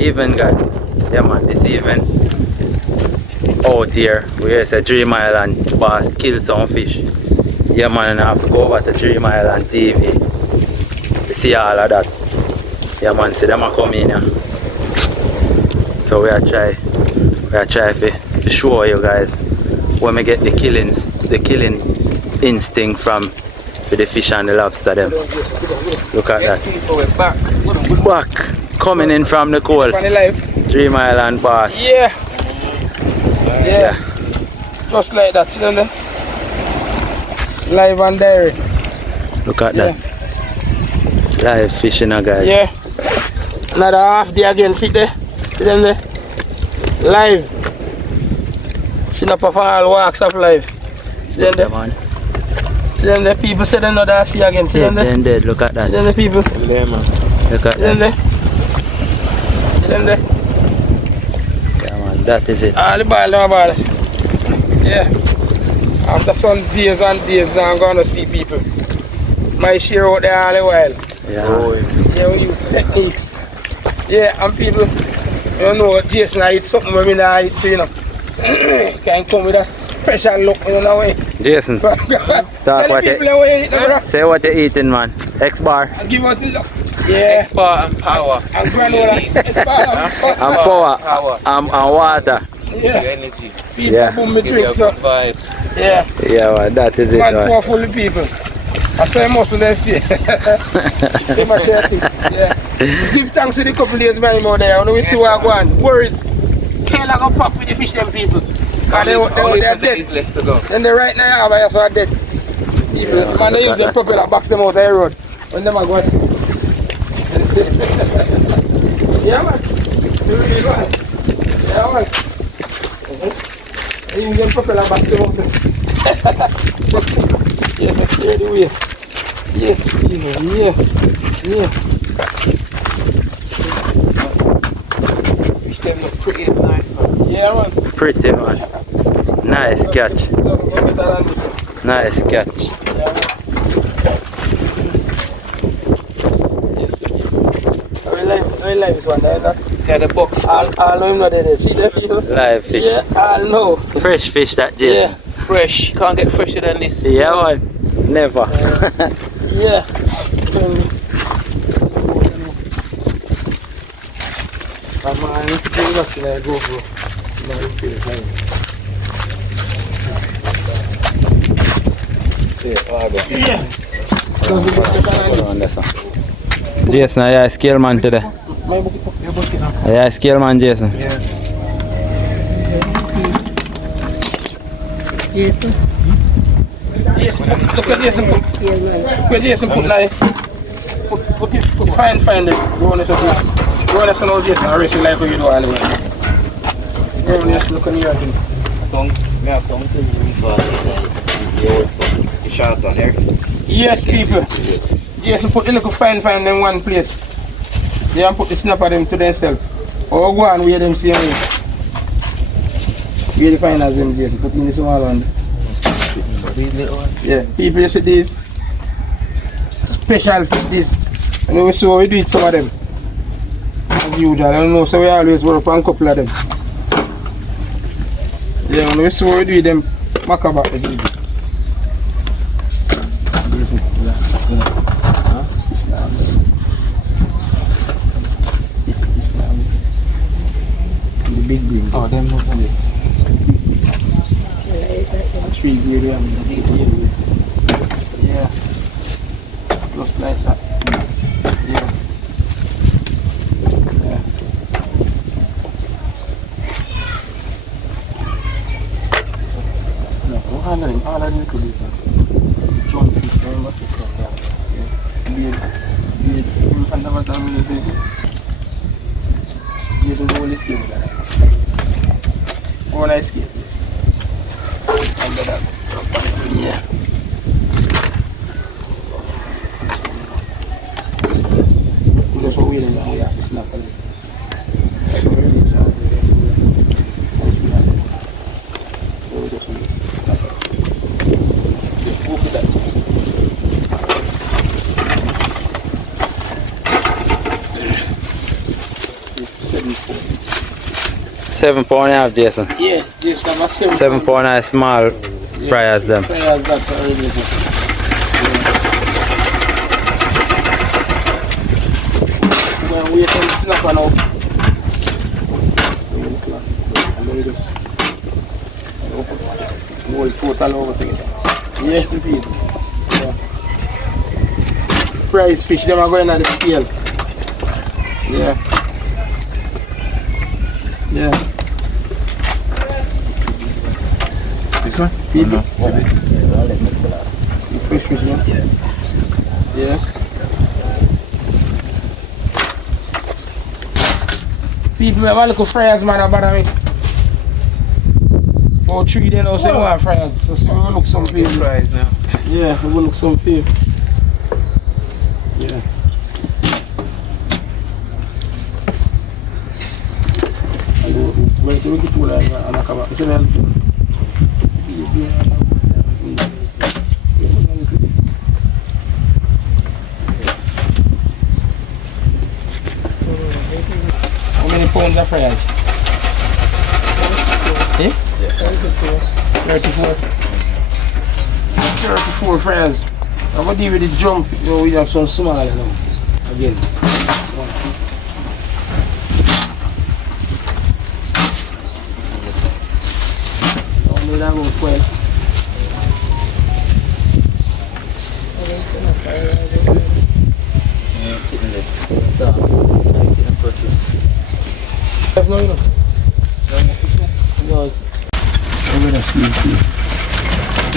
even guys. Yeah man, this even out here we hear say Dream Island boss kill some fish. Yeah man, and I have to go over to Dream Island TV to see all of that. Yeah man, see them a come in here. So we are try to show you guys when we get the killing instinct from for the fish and the lobster them. Look at that. Back coming in from the cold. Dream Island boss. Yeah. Just like that, you know. Live and direct. Look at that. Live fishing, guys. Yeah. Another half day again. See there? See them there? Live. See them for all walks of life. See them there? Man. See them there? People say them not see again. See them there? Then dead. Look at that. See them there, people? Yeah, man. Look at See them that. there? See them there? Yeah, man. That is it. All the balls. Yeah. After some days and days now I'm gonna see people. My share out there all the while. Yeah. Yeah, we use techniques. Yeah, and people, you know, Jason, I eat something when I eat, you know. Can come with a special look, you know. Jason, talk what you eat, say what you're eating, man. X-bar. Give us the look. Yeah. X-bar and power. And granola. And power. And water. Yeah. Energy. People Yeah. boom me drink, so. Vibe. Yeah. Yeah, man. That is it, Man, man. poor full of people. I say muscle then stay. Say my charity. Yeah. Give thanks for the couple days man out there. When we see what I go on. Worries. Can't like a pop with the fish them people. And they are dead. Left to go. Then they right now have so are dead. People, Yeah, man, they use them propeller box them out the road. When them are going to see. Yeah man. Yeah man. They use them propeller box them out there. Yes, I clear the way. Yeah. Fish them look pretty nice, man. Yeah, man. Pretty, man. Nice catch. Doesn't go better than this one. Nice catch. Yeah, man. Yes, I like this one. See the box. I'll know him not dead. See that people? Live fish. Yeah, I'll know. Fresh fish, that Jason. Yeah. Fresh. Can't get fresher than this. Yeah, man. Never. Yeah. I'm lucky I go bro. Yeah. Jason, are you a scale man today? Are you a scale man, Jason? Yeah. Jason. Jason, look at Jason put. Where Jason put like put it find it. Go on it to Jason. Go on it to know Jason. I racing like what you do anyway. Go on just look on your thing. Shot on here. Yes, people. Jason put the little find in one place. They and put the snapper them to themselves. Or go and where them see me. Where the find as them Jason. Put in the small one. Yeah, people you see these special fish this. And we see how we do it some of them. As usual, I don't know, so we always work on a couple of them. Yeah, when we see how we do it, them macabre the people. The big green. Oh, them not funny. 3-0 and 8-0. Yeah. Just like that. Yeah. No, all of them could be fun. Jump fish, remember? Yeah. Beard. And never done with it. Using the whole escape. All I escape. Under that. Yeah. That's what we're doing. Yeah, it's not funny. £7 and a half, Jason. Yeah, just have a £7 and a small fryers them. Fryers that already. We're going to wait on the snapper now. Whole total over together. Yes, repeat. Yeah. Price fish, them are going on the scale. Yeah. Yeah. This one? People? Fish, yeah? Yeah. People have a little fryers, man, about me. About 3 days now, say one fryers. So see, we will look some people. Fries now. Yeah, we will look some people. Yeah. Wait till we get to that and I come back. How many pounds of fries? Eh? 34. 34 fries. I'm going to deal with the jump. You know, we have some smaller now. Again. That goes quick.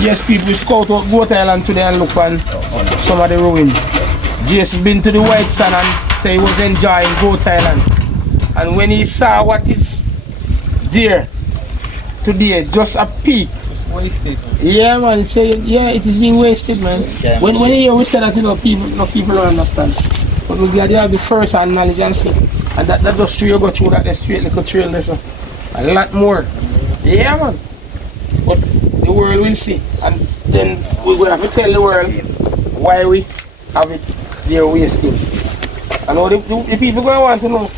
Yes, people scout out Goat Island today and look on some of the ruins. Jason been to the White Sand and say he was enjoying Goat Island. And when he saw what is there today, just a peak. It's wasted. Yeah, man. Say, yeah, it is being wasted, man. Yeah, when you hear we say that, you know, people don't understand. But we're glad you have the first hand knowledge and see. And that just true you go through that straight little trail there, so a lot more. Yeah, man. But the world will see. And then we're going to have to tell the world why we have it there wasting. And all the people going to want to know.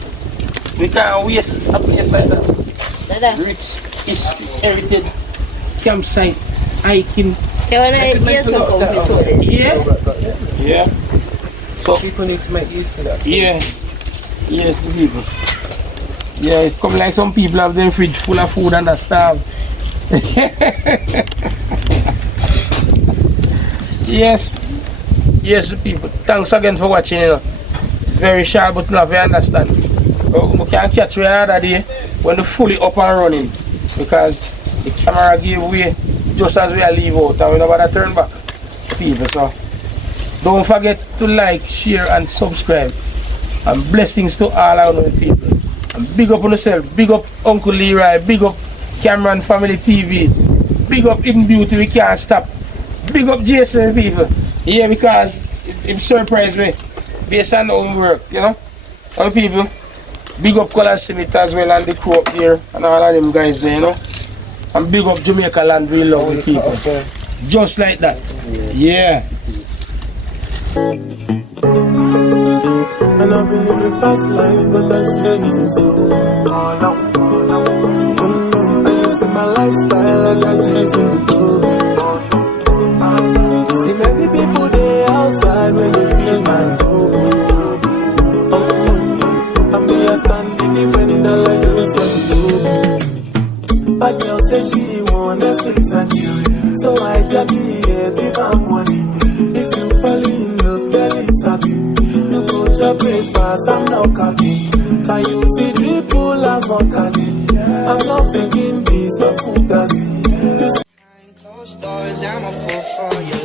We can't waste a place like that. Rich, heritage, campsite, hiking. Yeah. Yeah. So people need to make use of that space. Yeah. Yes, the people. Yeah, it's come like some people have their fridge full of food and they're starved. Yes. Yes, the people. Thanks again for watching, you know. Very sharp, but not very understand. We can't catch the other day when they're fully up and running. Because the camera gave way just as we leave out and we never turn back. People, so don't forget to like, share and subscribe. And blessings to all our people. And big up on yourself, big up Uncle Leroy, big up Cameron Family TV, big up In Beauty, we can't stop. Big up Jason, people. Yeah, because it surprised me based on how we work, you know. All people, big up Color Summit as well and the crew up here and all of them guys there, you know. And big up Jamaica land, we love the people. Just like that. Yeah. And I've been living fast life, but I say it is slow. I live in my lifestyle, I got G's in the club. See many people there outside when they feel my job. And me a stand the defender like a son. But girl say she want Netflix and chill. So I just be here if I'm money. If you fall in love, girl, it's happy. Your breakfast, I'm not copy. Can you see dripple, I'm not catching. I'm not faking this, no fugazi. Behind closed doors, I'm a fool for you.